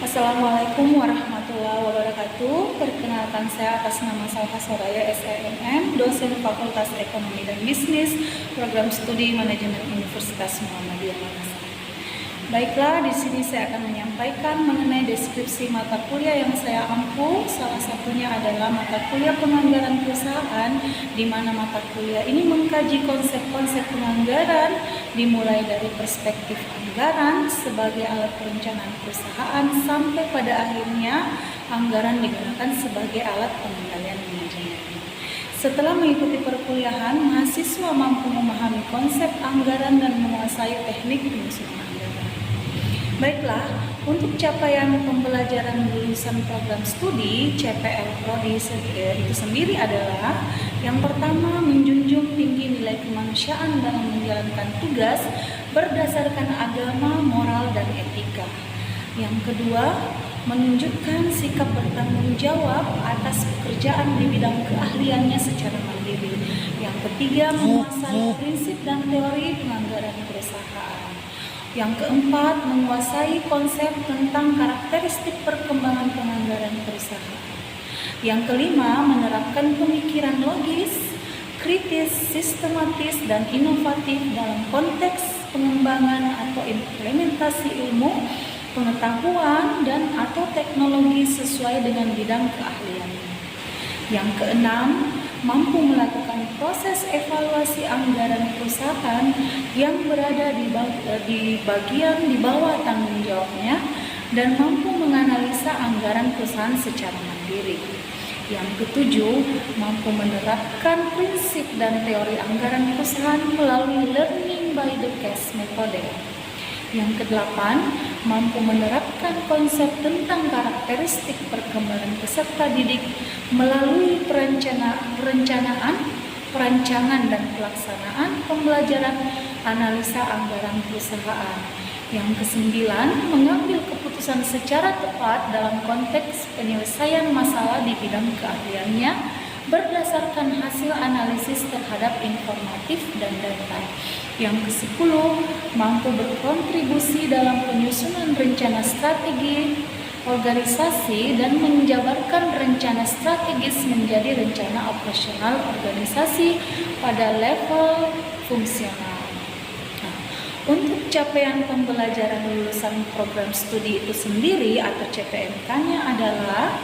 Assalamualaikum warahmatullahi wabarakatuh. Perkenalkan, saya atas nama Salha Soraya SIMM, dosen Fakultas Ekonomi dan Bisnis, Program Studi Manajemen Universitas Muhammadiyah Makassar. Baiklah, di sini saya akan menyampaikan mengenai deskripsi mata kuliah yang saya ampu. Salah satunya adalah mata kuliah penganggaran perusahaan, di mana mata kuliah ini mengkaji konsep-konsep penganggaran, dimulai dari perspektif anggaran sebagai alat perencanaan perusahaan sampai pada akhirnya anggaran digunakan sebagai alat pengendalian manajemen. Setelah mengikuti perkuliahan, mahasiswa mampu memahami konsep anggaran dan menguasai teknik penyusunan anggaran. Baiklah, untuk capaian pembelajaran lulusan program studi CPL Prodi itu sendiri adalah yang pertama, menjunjung tinggi nilai kemanusiaan dalam menjalankan tugas berdasarkan agama, moral, dan etika. Yang kedua, menunjukkan sikap bertanggung jawab atas pekerjaan di bidang keahliannya secara mandiri. Yang ketiga, menguasai prinsip dan teori penganggaran perusahaan. Yang keempat, menguasai konsep tentang karakteristik perkembangan penganggaran perusahaan. Yang kelima, menerapkan pemikiran logis, kritis, sistematis, dan inovatif dalam konteks pengembangan atau implementasi ilmu, pengetahuan, dan atau teknologi sesuai dengan bidang keahliannya. Yang keenam, mampu melakukan proses evaluasi anggaran perusahaan yang berada di bagian di bawah tanggung jawabnya dan mampu menganalisa anggaran perusahaan secara mandiri. Yang ketujuh, mampu menerapkan prinsip dan teori anggaran perusahaan melalui learning by the case metode. Yang kedelapan, mampu menerapkan konsep tentang karakteristik perkembangan peserta didik melalui perancangan dan pelaksanaan pembelajaran analisa anggaran perusahaan. Yang kesembilan, mengambil keputusan secara tepat dalam konteks penyelesaian masalah di bidang keahliannya berdasarkan hasil analisis terhadap informatif dan data. Yang kesepuluh, mampu berkontribusi dalam penyusunan rencana strategi organisasi dan menjabarkan rencana strategis menjadi rencana operasional organisasi pada level fungsional. Untuk capaian pembelajaran lulusan program studi itu sendiri atau CPMK-nya adalah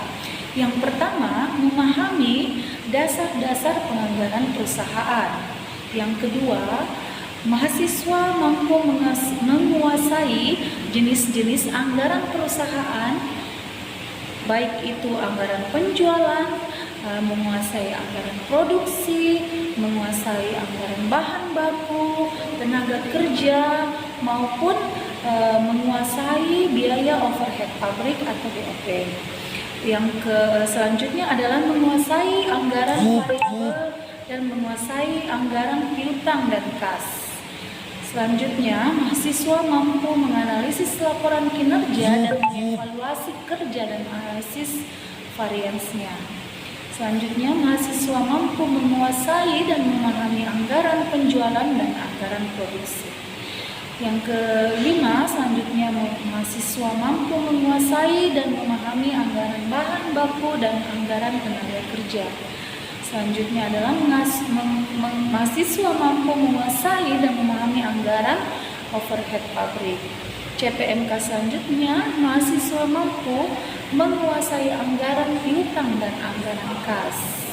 yang pertama, memahami dasar-dasar penganggaran perusahaan. Yang kedua, mahasiswa mampu menguasai jenis-jenis anggaran perusahaan, baik itu anggaran penjualan, menguasai anggaran produksi, menguasai anggaran bahan baku, tenaga kerja, maupun menguasai biaya overhead pabrik atau BOP. Yang selanjutnya adalah menguasai anggaran variabel dan menguasai anggaran piutang dan kas. Selanjutnya, mahasiswa mampu menganalisis laporan kinerja dan mengevaluasi kerja dan analisis variansnya. Selanjutnya, mahasiswa mampu menguasai dan memahami anggaran penjualan dan anggaran produksi. Yang kelima, selanjutnya mahasiswa mampu menguasai dan memahami anggaran bahan baku dan anggaran tenaga kerja. Selanjutnya adalah mahasiswa mampu menguasai dan memahami anggaran overhead pabrik. CPMK selanjutnya, mahasiswa mampu menguasai anggaran piutang dan anggaran kas.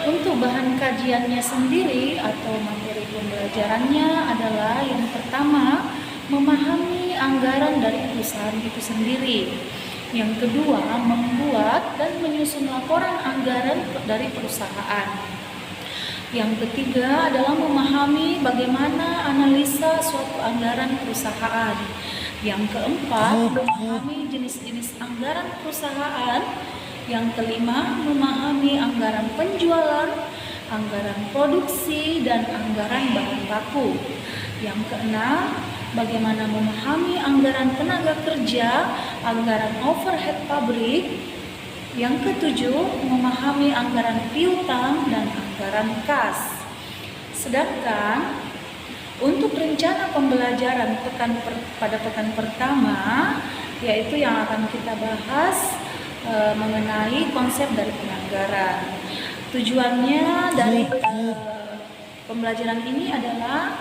Untuk bahan kajiannya sendiri atau materi pembelajarannya adalah yang pertama, memahami anggaran dari perusahaan itu sendiri. Yang kedua, membuat dan menyusun laporan anggaran dari perusahaan. Yang ketiga adalah memahami bagaimana analisa suatu anggaran perusahaan. Yang keempat, memahami jenis-jenis anggaran perusahaan. Yang kelima, memahami anggaran penjualan, anggaran produksi, dan anggaran bahan baku. Yang keenam, bagaimana memahami anggaran tenaga kerja, anggaran overhead pabrik. Yang ketujuh, memahami anggaran piutang dan anggaran kas. Sedangkan untuk rencana pembelajaran pada pekan pertama yaitu yang akan kita bahas mengenai konsep dari penganggaran. Tujuannya dari pembelajaran ini adalah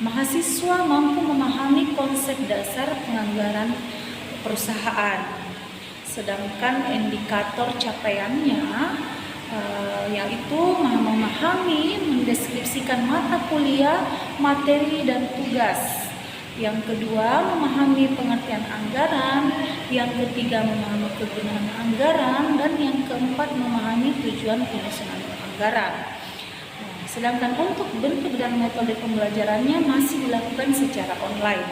mahasiswa mampu memahami konsep dasar penganggaran perusahaan. Sedangkan indikator capaiannya yaitu memahami, mendeskripsikan mata kuliah, materi, dan tugas. Yang kedua, memahami pengertian anggaran. Yang ketiga, memahami kegunaan anggaran. Dan yang keempat, memahami tujuan penyusunan anggaran. Sedangkan untuk bentuk dan metode pembelajarannya masih dilakukan secara online.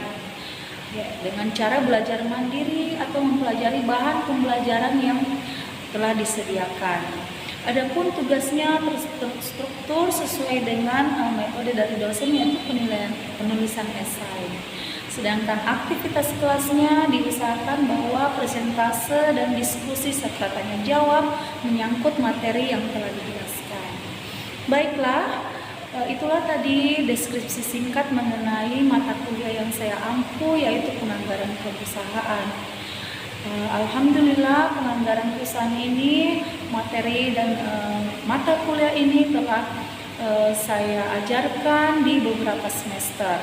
Ya, dengan cara belajar mandiri atau mempelajari bahan pembelajaran yang telah disediakan. Adapun tugasnya terstruktur sesuai dengan metode dari dosen, yaitu penulisan esai. Sedangkan aktivitas kelasnya diusahakan bahwa presentase dan diskusi serta tanya jawab menyangkut materi yang telah dijelaskan. Baiklah, itulah tadi deskripsi singkat mengenai mata kuliah yang saya ampu, yaitu penganggaran perusahaan. Alhamdulillah, penganggaran perusahaan ini, materi dan mata kuliah ini telah saya ajarkan di beberapa semester.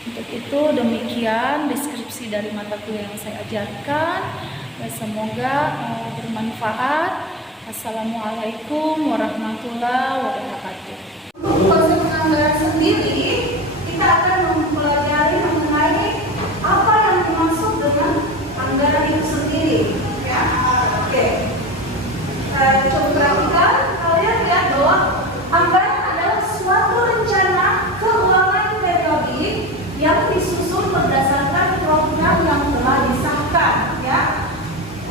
Untuk itu demikian deskripsi dari mata kuliah yang saya ajarkan. Semoga bermanfaat. Assalamualaikum warahmatullahi wabarakatuh. Untuk konsep penganggaran sendiri, kita akan mempelajari mengenai apa yang dimaksud dengan anggaran itu sendiri, ya. Oke. Coba perhatikan, kalian lihat bahwa anggaran adalah suatu rencana keuangan periodik yang disusun berdasarkan program yang telah disahkan, ya.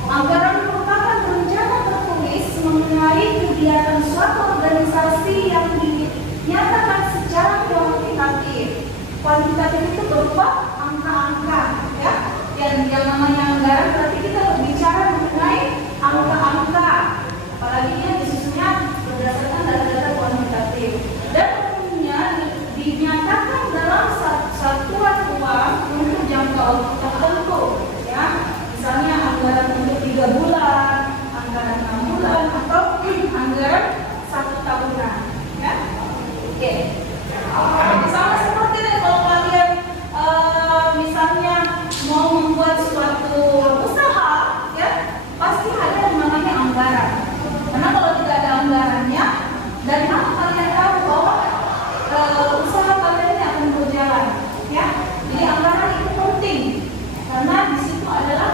Anggaran merupakan rencana tertulis mengenai kegiatan suatu organisasi yang dinyatakan secara kuantitatif. Kuantitatif itu berupa angka-angka, ya. Yang namanya anggaran berarti kita berbicara mengenai angka-angka, apalagi dia disusunnya berdasarkan data-data kuantitatif dan umumnya dinyatakan dalam satuan uang untuk jangka waktu tertentu, ya. Misalnya anggaran untuk 3 bulan, anggaran 6 bulan, atau anggaran 1 tahunan, ya. Oke. Sama seperti ini kalau kalian misalnya mau membuat suatu usaha, ya, pasti ada yang namanya anggaran. Karena kalau tidak ada anggarannya, dari mana kalian tahu bahwa usaha kalian ini akan berjalan, ya? Jadi anggaran itu penting karena di situ adalah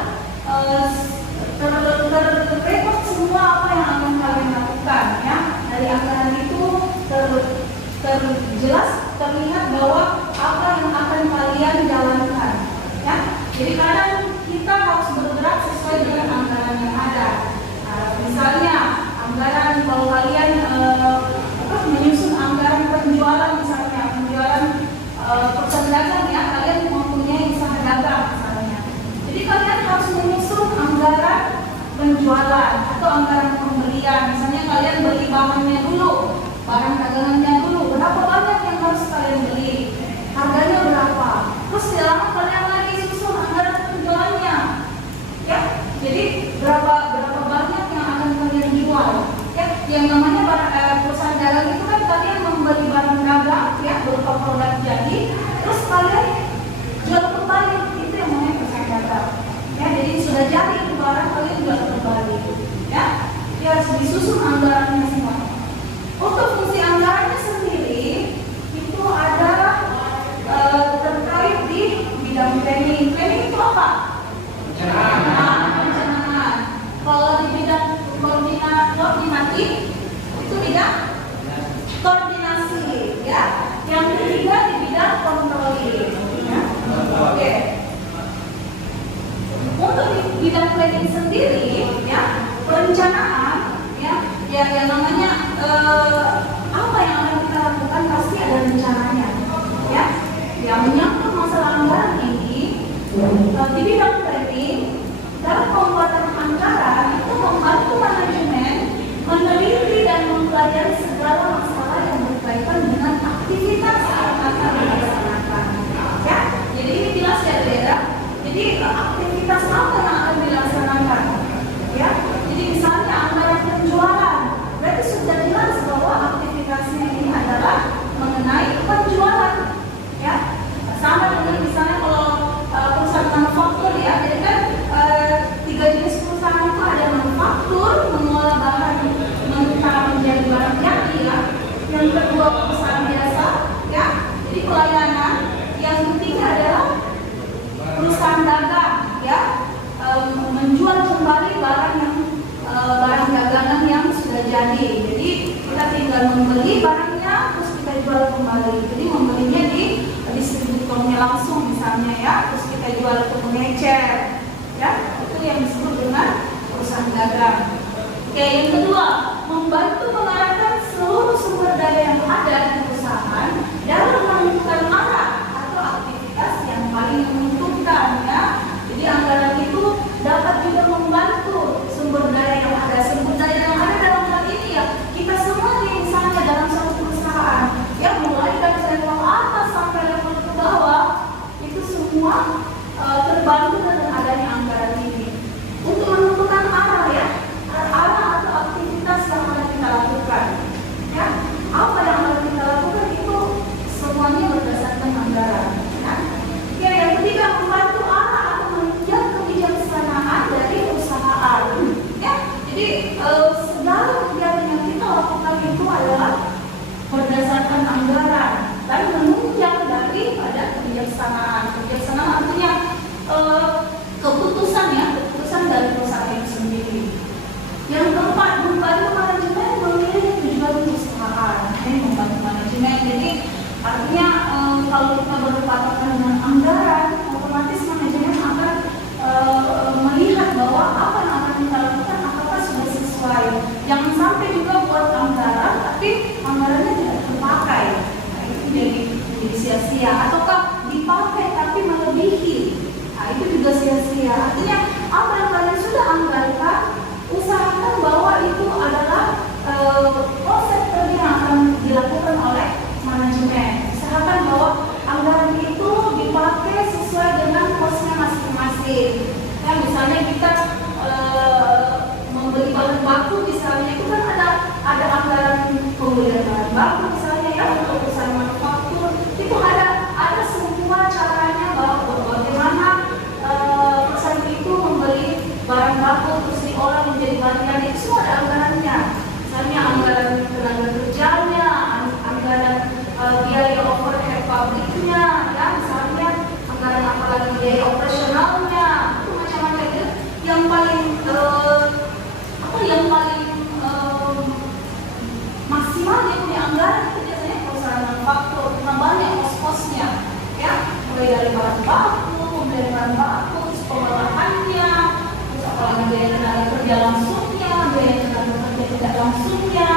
terrecord semua apa yang akan kalian lakukan, ya. Dari anggaran itu terjelas terlihat bahwa apa yang akan kalian jalankan, ya. Jadi kadang kita harus bergerak sesuai dengan anggaran yang ada. Misalnya anggaran, kalau kalian menyusun anggaran penjualan, misalnya penjualan perdagangan, ya, kalian mempunyai usaha dagang misalnya. Jadi kalian harus menyusun anggaran penjualan atau anggaran pembelian. Misalnya kalian beli bahannya dulu, barang dagangannya dulu, berapa banyak yang harus kalian beli, harganya berapa, terus tidak lama kalian lagi susun anggaran penjualannya, ya. Jadi berapa banyak yang akan kalian jual, ya. Yang namanya perusahaan dagang itu kan kalian membeli barang dagang, ya, berupa produk jadi, terus kalian jual kembali, itu yang namanya perusahaan dagang, ya. Jadi sudah jadi itu barang, kalian jual kembali, ya. Dia harus disusun anggarannya semua. Untuk fungsi anggarannya sendiri itu ada terkait di bidang planning. Planning itu apa? Perencanaan. Kalau di bidang koordinatif itu bidang koordinasi, ya. Yang ketiga di bidang controlling, ya. Oke. Untuk di bidang planning sendiri, ya, perencanaan, ya, yang namanya apa yang akan kita lakukan pasti ada rencananya, ya. Yang menyangkut masalah anggaran ini di bidang planning, dalam pembuatan anggaran itu membantu manajemen meneliti dan mempelajari segala masalah yang berkaitan dengan aktivitas yang akan dilaksanakan, ya. Jadi ini jelas ya, Dera. Jadi aktivitas membeli barangnya terus kita jual kembali. Jadi membelinya di distributornya langsung misalnya ya, terus kita jual ke pengecer ya, itu yang disebut dengan perusahaan dagang. Oke, yang kedua, membantu mengarahkan seluruh sumber daya yang ada di perusahaan dalam menentukan arah atau aktivitas yang paling menguntungkan ya. Jadi anggaran itu dapat juga membantu sumber daya yang ada. Sumber daya yang ada dalam hal ini ya, kita semua nih misalnya dalam suatu perusahaan ya, mulai dari level atas sampai level ke bawah, itu semua terbantu dengan adanya anggaran ini untuk menentukan arah ya, arah atau aktivitas yang akan kita lakukan ya. Apa yang akan kita lakukan itu semuanya berdasarkan anggaran ya. Oke, yang ketiga, membantu arah atau menunjang kebijaksanaan dari perusahaan ya. Jadi segala kegiatan yang kita lakukan itu adalah berdasarkan anggaran dan menunjang daripada kebijaksanaan. Kebijaksanaan artinya keputusan ya, keputusan dari perusahaan itu sendiri. Yang keempat, membantu manajemen memilih tujuan perusahaan. Ini membantu manajemen. Jadi artinya kalau kita berpatokan dengan anggaran, otomatis manajemen akan melihat bahwa apa yang akan kita lakukan apakah sudah sesuai. Jangan sampai juga buat anggaran tapi anggarannya tidak terpakai. Nah, itu jadi sia-sia. Ataukah dipakai tapi melebihi. Nah, itu juga sia-sia. Artinya apa yang kalian sudah anggarkan, usahakan bahwa itu adalah proses kerja yang akan dilakukan oleh manajemen. Usahakan bahwa anggaran itu dipakai sesuai dengan posnya masing-masing. Ya, misalnya kita membeli bahan baku misalnya, itu kan ada anggaran pembelian bahan baku misalnya ya, untuk perusahaan manufaktur itu ada semua caranya bahwa bagaimana perusahaan itu membeli barang baku terus diolah menjadi bahan, itu semua ada anggarannya. Misalnya anggaran tenaga kerjanya, anggaran biaya overhead pabriknya ya, misalnya anggaran apalagi biaya operasionalnya, itu macam-macam itu. Yang paling maksimal dia punya anggaran itu biasanya perusahaan manufaktur, karena banyak kos-kosnya ya, mulai dari bahan baku, terus pengolahannya, terus apalagi biaya tenaga kerja langsungnya, biaya tenaga kerja tidak langsungnya,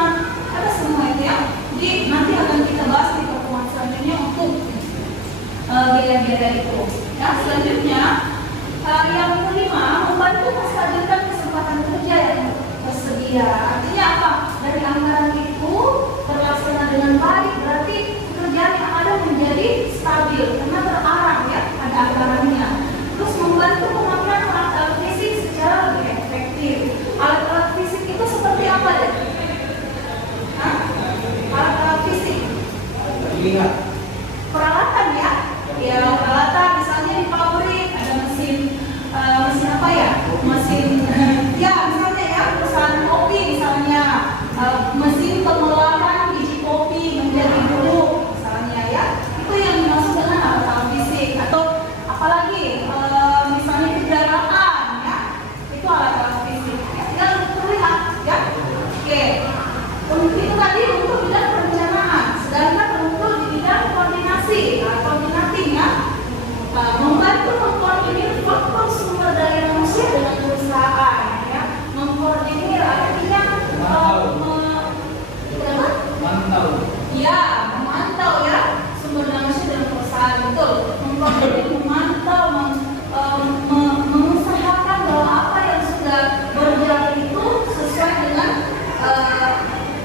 ada semua itu ya. Jadi nanti akan kita bahas di pertemuan selanjutnya untuk biaya-biaya itu. Ya, selanjutnya yang kelima, membantu menstabilkan kesempatan kerja yang tersedia. Artinya apa? Dari anggaran itu terlaksana dengan baik, berarti pekerjaan yang ada menjadi stabil karena terarah ya, ada anggarannya. Terus membantu pemakaian alat-alat fisik secara lebih efektif. Alat-alat fisik itu seperti apa deh? Alat-alat fisik. Peralatan ya. Ya, peralatan misalnya di pabrik ada mesin apa ya? Mesin ya misalnya ya, perusahaan kopi misalnya, mesin pengolahan biji kopi menjadi bubuk misalnya ya. Itu yang dimaksud dengan alat-alat fisik. Atau apalagi misalnya kendaraan ya, itu alat-alat fisik ya, tinggal terlihat ya. Oke, untuk itu tadi untuk bidang perencanaan, sedangkan untuk di bidang koordinasi, koordinating ya, membantu mengkoordinir faktor sumber daya manusia dengan perusahaan ya. Mengkoordinir artinya memantau ya sumber daya manusia dengan perusahaan, betul. Mengkoordinir, memantau, mengusahakan bahwa apa yang sudah berjalan itu sesuai dengan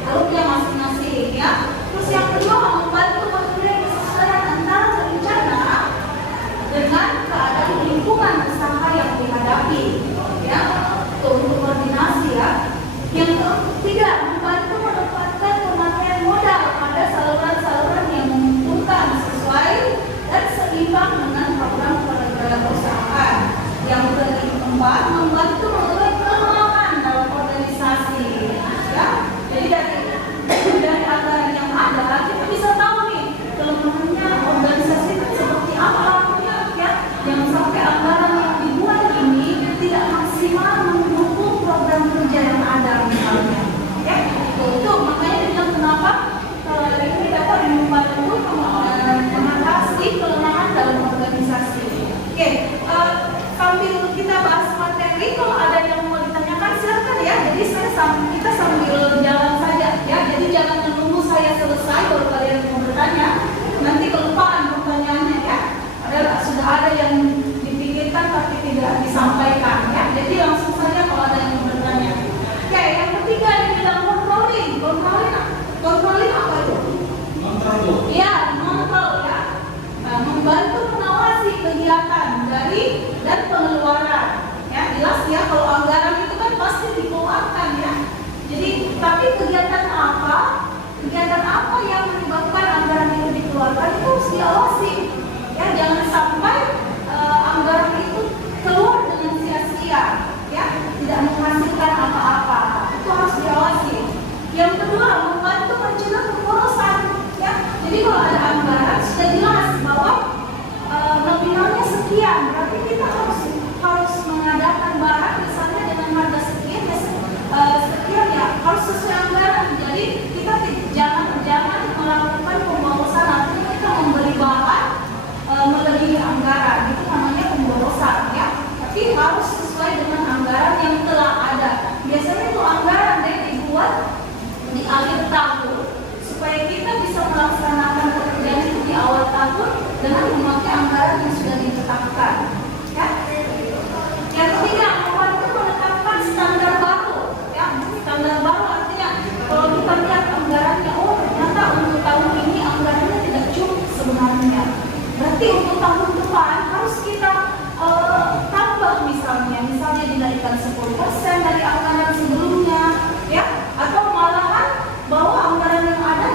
alurnya masing-masing ya. Terus yang kedua, membantu mengatur kesesuaian antara rencana dengan keadaan lingkungan usaha yang dihadapi ya, untuk koordinasi ya. Yang ketiga, membantu menempatkan pemakaian modal pada saluran-saluran yang menguntungkan sesuai dan seimbang dengan program perusahaan. Yang keempat, membantu mengurai kelemahan dalam organisasi ya. Jadi dari anggaran yang ada kita bisa tahu nih kelemahannya organisasi itu seperti apa ya. Jangan sampai anggaran yang dibuat ini tidak maksimal mendukung program kerja yang ada misalnya ya. Itu makanya dibilang kenapa kita sambil jalan saja ya. Jadi jangan menunggu saya selesai baru kalian mau bertanya. Nanti kelupaan pertanyaannya ya. Padahal sudah ada yang dipikirkan tapi tidak disampaikan ya. Jadi langsung saja kalau ada yang mau bertanya. Oke, yang ketiga di bidang controlling. Controlling apa itu? Kontrol. Iya, kontrol ya. Nah, membantu mengawasi kegiatan dan pengeluaran. Ya, jelas ya kalau anggaran itu kan pasti dikeluarkan ya. Jadi, tapi kegiatan apa yang menyebabkan anggaran itu dikeluarkan itu harus diawasi. Ya, jangan sampai anggaran itu keluar dengan sia-sia, ya, tidak menghasilkan apa-apa. Itu harus diawasi. Yang kedua, membantu mencegah pemborosan. Ya, jadi kalau ada anggaran sudah jelas bahwa nominalnya sekian, berarti kita harus mengadakan barang misalnya dengan harga sekian sekian ya harus sesuai anggaran. Jadi kita jangan melakukan pemborosan, artinya kita membeli barang melebihi anggaran, itu namanya pemborosan ya. Tapi harus sesuai dengan anggaran yang telah ada. Biasanya itu anggaran dibuat di akhir tahun supaya kita bisa melaksanakan pekerjaan itu di awal tahun dengan memakai anggaran yang sudah ditetapkan. Ya. Yang ketiga, membantu menetapkan standar baru. Ya, standar baru artinya kalau kita lihat anggarannya, oh ternyata untuk tahun ini anggarannya tidak cukup sebenarnya. Berarti untuk tahun depan harus kita tambah misalnya dinaikkan 10% dari anggaran sebelumnya, ya, atau malahan bahwa anggaran yang ada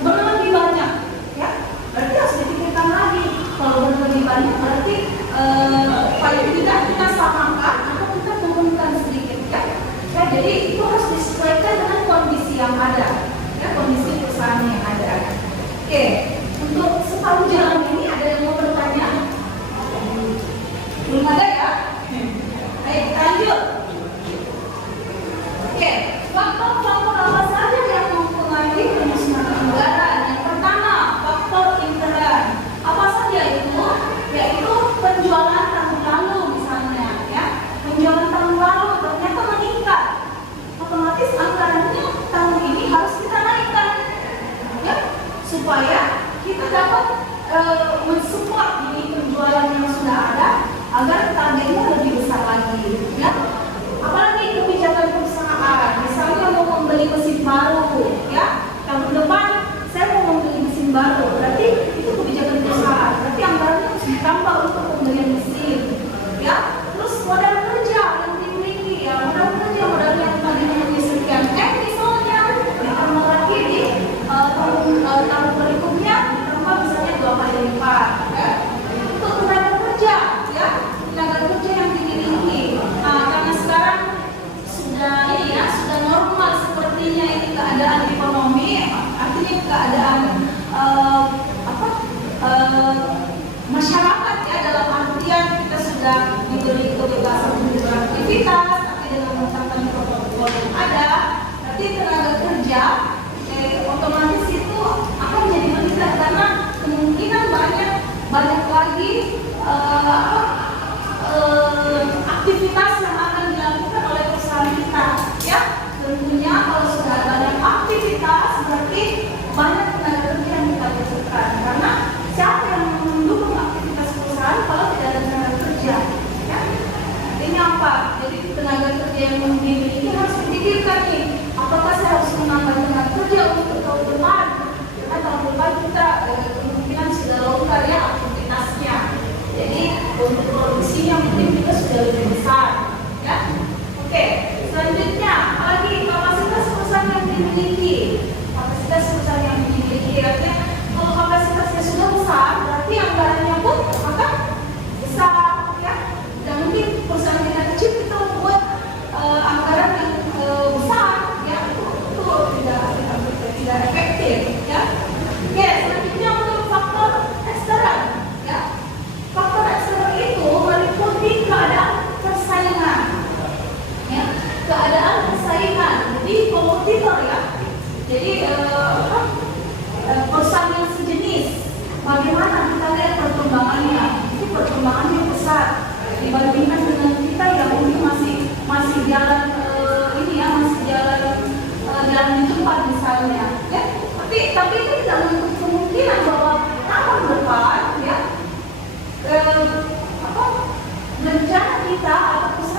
berlebih banyak, ya, berarti harus dipikirkan lagi. Kalau berlebih banyak berarti paling tidak kita samakan atau kita turunkan sedikit, ya. Ya, jadi itu harus disesuaikan dengan kondisi yang ada, ya, kondisi perusahaan yang ada. Oke, untuk separuh jalan ini ada yang mau bertanya? Belum ada ya? Baik, lanjut. Oke, faktor-faktor apa saja yang mempengaruhi penyusunan anggaran? Yang pertama, faktor intern. Apa saja itu? Yaitu penjualan tahun lalu misalnya, ya. Penjualan tahun lalu ternyata meningkat. Otomatis anggarannya tahun ini harus kita naikkan, ya, supaya kita dapat mensupport ini penjualan yang sudah ada agar targetnya lebih besar lagi, ya. Apalagi kebijakan perusahaan, misalnya mau membeli mesin baru, ya, tahun depan saya mau membeli mesin baru, berarti itu kebijakan perusahaan, berarti anggarannya harus ditambah untuk pembelian mesin, ya. Terus modal kerja yang dimiliki, ya, modal yang tadinya hanya sekian, misalnya ditambah lagi di tahun berikutnya ditambah misalnya 2 kali lipat, ya. Untuk tenaga kerja, ya, tenaga kerja yang dimiliki. Karena sekarang sudah normal sepertinya ini keadaan ekonomi, artinya keadaan masyarakat, ya, dalam artian kita sudah diberi kebebasan untuk beraktivitas, tapi dengan menerapkan protokol yang ada, nanti tenaga kerja otomatis itu akan menjadi meningkat karena kemungkinan banyak lagi aktivitas yang akan dilakukan oleh perusahaan kita, ya. Tentunya kalau sudah banyak aktivitas berarti banyak tenaga kerja yang kita butuhkan, karena siapa yang mendukung aktivitas perusahaan kalau tidak ada tenaga kerja, ya. Artinya apa? Jadi tenaga kerja yang dimiliki harus dipikirkan nih, apakah saya harus menambah tenaga kerja untuk tahun depan? Karena tahun depan kita kemungkinan sudah longgar, ya, aktivitasnya. Jadi untuk produksinya mungkin kita sudah lebih besar, ya. Oke, selanjutnya apalagi kapasitas perusahaan yang dimiliki. Kapasitas perusahaan yang dimiliki artinya kalau kapasitasnya sudah besar berarti anggarannya pun akan besar, ya. Dan mungkin perusahaan kita kecil kita buat anggaran yang besar, ya, itu tidak efektif, ya. Oke, selanjutnya untuk faktor eksternal, ya. Faktor eksternal itu meliputi keadaan persaingan, ya, keadaan persaingan. Jadi kompetitor, ya. Jadi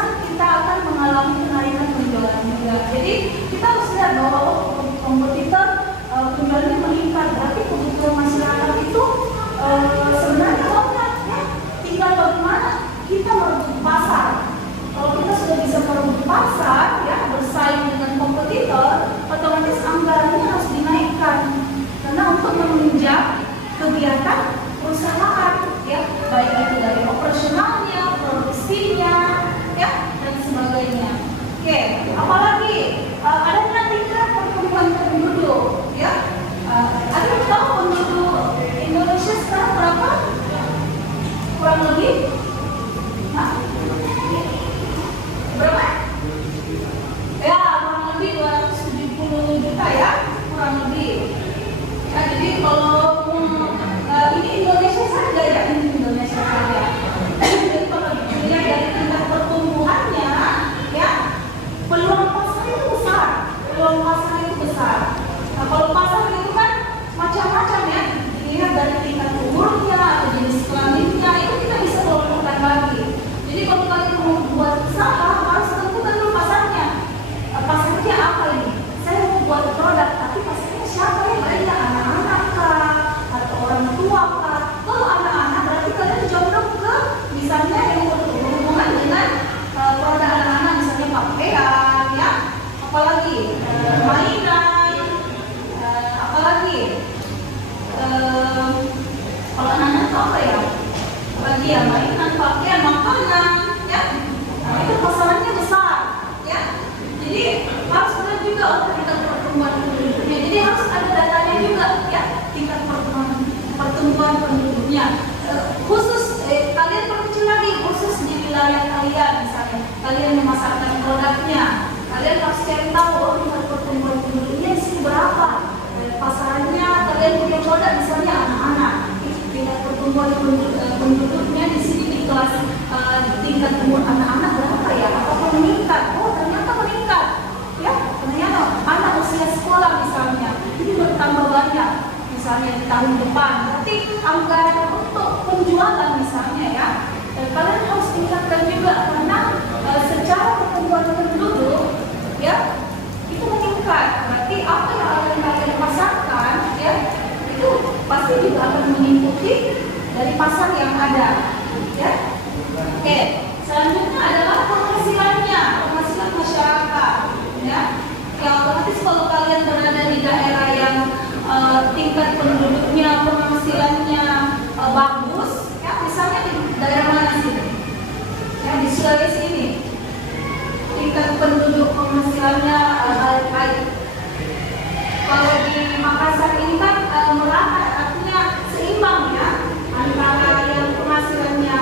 pesan kita akan mengalami kenaikan penjualan juga. Jadi kita harus lihat bahwa kompetitor penjualannya meningkat, berarti kebutuhan masyarakat itu sebenarnya banyak ya. Tinggal bagaimana kita merebut pasar. Kalau kita sudah bisa merebut pasar ya, bersaing dengan kompetitor, otomatis anggarannya harus dinaikkan. Karena untuk menunjang kegiatan perusahaan ya, baik itu dari operasionalnya, produksinya ya, dan sebagainya. Oke, apalagi ada tingkat pertumbuhan penduduk ya. Ada yang tahu penduduk Indonesia sekarang berapa? Kurang lebih? Hah? Berapa? Ya, kurang lebih 270 juta ya, kurang lebih. Ya, jadi kalau ini Indonesia saja ya, ini Indonesia saja. Jadi kalau dilihat dari tingkat pertumbuhannya, ya, peluang pasar itu besar. Peluang pasar itu besar. Nah, kalau pasar itu kan macam-macam ya. Dilihat dari tingkat umurnya atau jenis kelaminnya, itu kita bisa kelompokkan lagi. Jadi kalau kalian mau buat usaha, harus tentukan dulu pasarnya. Pasarnya apa ini? Saya mau buat produk, tapi pasarnya siapa ya? Banyak anak-anak kah? Atau orang tua kah? Kalau anak-anak berarti kalian condong ke misalnya yang berhubungan dengan produk anak-anak, misalnya pakaian ya, apalagi mainan, apalagi kalau anak-anak itu apa ya? Apalagi ya, mainan, pakaian, makanan ya. Nah, itu pasarannya besar ya. Jadi harus benar juga tingkat pertumbuhan penduduknya. Jadi harus ada datanya juga ya, tingkat pertumbuhan penduduknya. Khusus kalian perlu lagi khusus di wilayah kalian, misalnya kalian memasarkan produknya, kalian harus cari tahu tingkat pertumbuhan penduduknya di sini berapa. Pasarannya kalian punya produk misalnya anak-anak, tingkat pertumbuhan penduduknya di sini di kelas tingkat umur anak-anak berapa ya? Apakah meningkat? Oh, ternyata meningkat ya, ternyata anak usia sekolah misalnya ini bertambah banyak misalnya di tahun depan. Berarti anggaran untuk penjualan misalnya ya, kalian harus tingkatkan juga karena secara pertumbuhan penduduk ya itu meningkat. Berarti apa yang akan kalian pasarkan ya itu pasti juga akan mengikuti dari pasar yang ada ya. Oke, selanjutnya adalah penghasilannya, penghasilan masyarakat ya. Yang otomatis kalau kalian berada di daerah yang tingkat penduduknya, penghasilannya bagus ya, misalnya di daerah mana sih? Ya, di Sulawesi ini tingkat penduduk penghasilannya baik. Kalau di Makassar ini kan merata, artinya seimbang ya, antara yang penghasilannya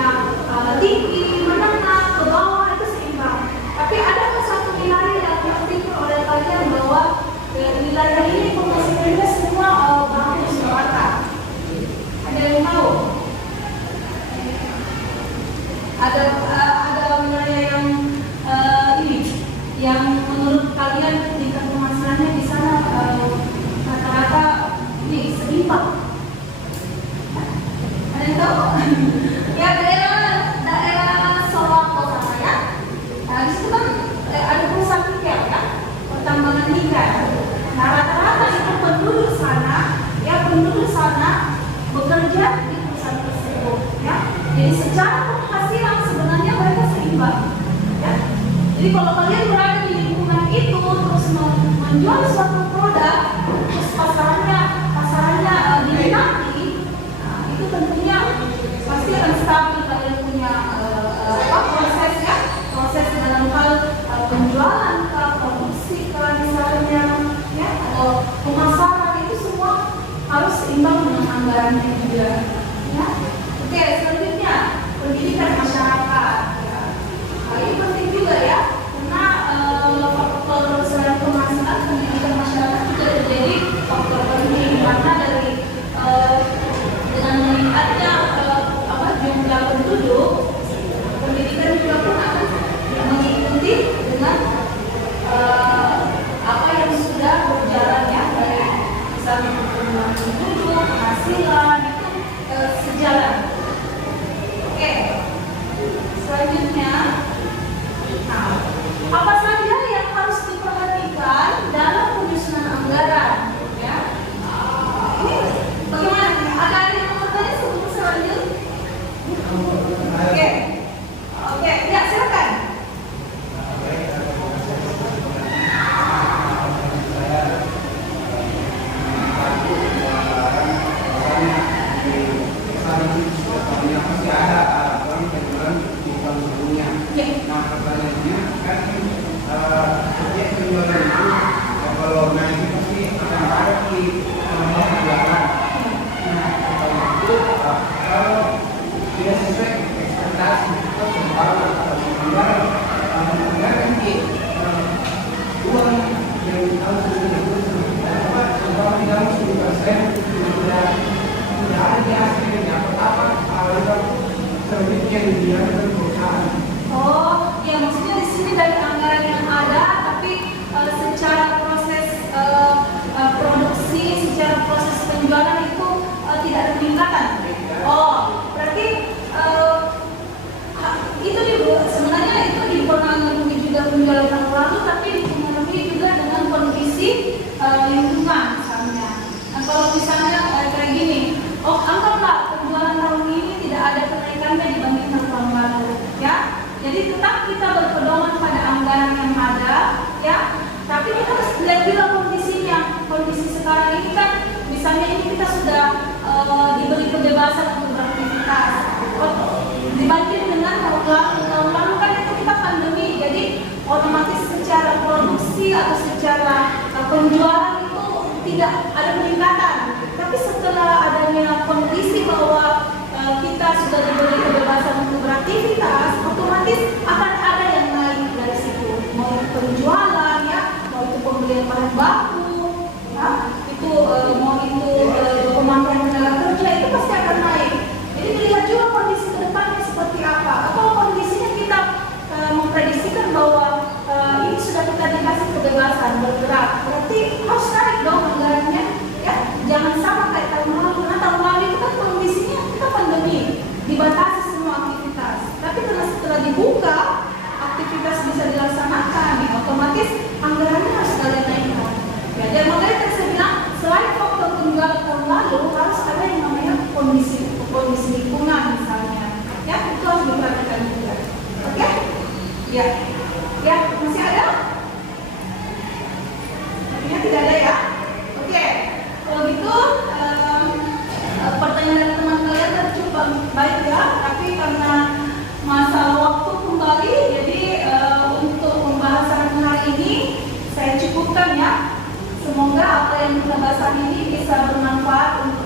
tinggi, menengah, ke bawah itu seimbang. Tapi ada satu wilayah yang terpikir oleh kalian bahwa wilayah ini penghasilannya semua bagus, merata. Ada yang tahu? Ada wilayah yang ini, yang menurut kalian tingkat penghasilannya di sana rata-rata ini seimbang. Ada yang tahu? Ya, daerah Solo sama ya. Nah, di situ kan ada perusahaan nikel ya, pertambangan nikel. Nah, rata-rata itu penduduk sana bekerja di perusahaan tersebut ya. Jadi secara penghasilan sebenarnya mereka seimbang ya. Jadi kalau kalian berada di lingkungan itu terus menjual suatu produk, terus pasarannya diminati, nah, itu tentunya pasti akan stabil. Kalian punya proses dalam hal penjualan, produksi misalnya ya, atau pemasaran, itu semua harus seimbang dengan anggarannya juga ya. Oke, selanjutnya pendidikan masyarakat ya. Nah, ini penting juga ya, karena faktor selain penghasilan, pendidikan masyarakat juga menjadi faktor penting, karena dari dengan meningkatnya jumlah penduduk, pendidikan juga pun akan mengikuti dengan apa yang sudah berjalan ya, dari misalnya pertumbuhan penduduk, penghasilan itu pertanyaan ini kan setiap penjualan itu kalau naik itu pasti akan ada di penjualan. Nah, itu kalau tidak sesuai ekspektasi itu sembako atau penjualan nanti uang yang harus diberikan apa sembako tidak 10% tidak ada di hasilnya apa terbit yang dibiarkan perusahaan. Oh, ya maksudnya di sini dari anggaran yang ada, tapi secara proses produksi, secara proses penjualan itu tidak ada peningkatan. Oh, berarti itu sebenarnya itu dipengaruhi juga penjualan tahun lalu, tapi dipengaruhi juga dengan kondisi lingkungan misalnya. Nah, kalau misalnya kayak gini, oh anggaplah penjualan tahun ini tidak ada kenaikannya dibandingkan tahun lalu, ya. Jadi tetap kita berpedoman pada anggaran yang ada, ya. Tapi kita harus lihat juga kondisinya. Kondisi sekarang ini kan, misalnya ini kita sudah diberi kebebasan untuk beraktivitas. Dibanding dengan tahun lalu kan itu kita pandemi, jadi otomatis secara produksi atau secara penjualan itu tidak ada peningkatan. Tapi setelah adanya kondisi bahwa kita sudah diberi kebebasan untuk beraktivitas, otomatis akan ada yang naik dari situ. Mau itu penjualan, ya, mau itu pembelian bahan baku, ya, itu mau itu pemakaian tenaga kerja, itu pasti akan naik. Jadi dilihat juga kondisi ke depannya seperti apa. Atau kondisinya kita memprediksikan bahwa ini sudah kita dikasih kebebasan bergerak, berarti harus naik dong anggarannya, ya. Jangan sama kayak tahun lalu. Karena tahun lalu itu kan kondisinya kita pandemi, dibatasi semua aktivitas. Tapi karena setelah dibuka, aktivitas bisa dilaksanakan, ya, otomatis anggarannya harus kalian naikkan. Ya, dan makanya tadi saya bilang, selain faktor penjualan tahun lalu, harus ada yang namanya kondisi lingkungan misalnya. Ya, itu harus diperhatikan juga. Oke? Ya. Ya, masih ada? Artinya tidak ada ya? Oke. Kalau gitu, pertanyaan dari teman kalian kan cukup baik ya, tapi karena masa waktu kembali, jadi untuk pembahasan hari ini saya cukupkan ya. Semoga apa yang kita bahas ini bisa bermanfaat untuk